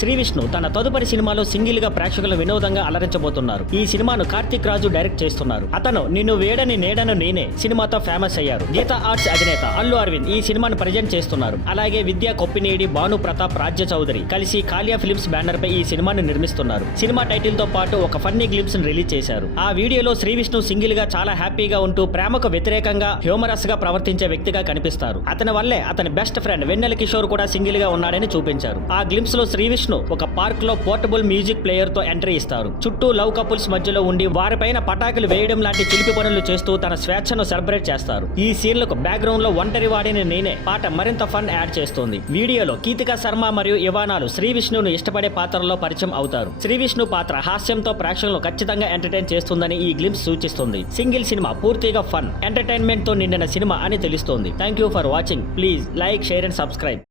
శ్రీ విష్ణు తన తదుపరి సినిమాలో సింగిల్ గా ప్రేక్షకుల వినోదంగా అలరించబోతున్నారు. ఈ సినిమాను కార్తిక్ రాజు డైరెక్ట్ చేస్తున్నారు. అతను నిన్ను వేడని నేడను నేనే సినిమాతో ఫేమస్ అయ్యారు. గీతా ఆర్ట్స్ అధినేత అల్లు అరవింద్ ఈ సినిమాను ప్రజెంట్ చేస్తున్నారు. అలాగే విద్యా కొప్పినేడి, భాను ప్రతాప్, రాజ్య చౌదరి కలిసి కాలియా ఫిల్మ్స్ బ్యానర్ పై ఈ సినిమాను నిర్మిస్తున్నారు. సినిమా టైటిల్ తో పాటు ఒక ఫన్నీ గ్లింప్స్ రిలీజ్ చేశారు. ఆ వీడియోలో శ్రీ విష్ణు సింగిల్ గా చాలా హ్యాపీగా ఉంటూ ప్రేమకు వ్యతిరేకంగా హ్యూమరస్ గా ప్రవర్తించే వ్యక్తిగా కనిపిస్తారు. అతని వల్లే అతని బెస్ట్ ఫ్రెండ్ వెన్నెల కిషోర్ కూడా సింగిల్ గా ఉన్నాడని చూపించారు. ఆ గ్లింప్స్ లో శ్రీ విష్ణు ఒక పార్క్ లో పోర్టబుల్ మ్యూజిక్ ప్లేయర్ తో ఎంట్రీ ఇస్తారు. చుట్టూ లవ్ కపుల్స్ మధ్యలో ఉండి వారిపైన పటాకులు వేయడం లాంటి చిలిపి పనులు చేస్తూ తన స్వేచ్ఛను సెలబ్రేట్ చేస్తారు. ఈ సీన్లకు బ్యాక్గ్రౌండ్ లో ఒంటరి వాడిని నేనే పాట మరింత ఫన్ యాడ్ చేస్తుంది. వీడియోలో కీతికా శర్మ మరియు ఇవానాలు శ్రీ విష్ణును ఇష్టపడే పాత్రలో పరిచయం అవుతారు. శ్రీ విష్ణు పాత్ర హాస్యంతో ప్రేక్షకులను ఖచ్చితంగా ఎంటర్టైన్ చేస్తుందని ఈ గ్లింప్స్ సూచిస్తుంది. సింగిల్ సినిమా పూర్తిగా ఫన్, ఎంటర్టైన్మెంట్ తో నిండిన సినిమా అని తెలుస్తోంది. Thank you for watching. Please like, share and subscribe.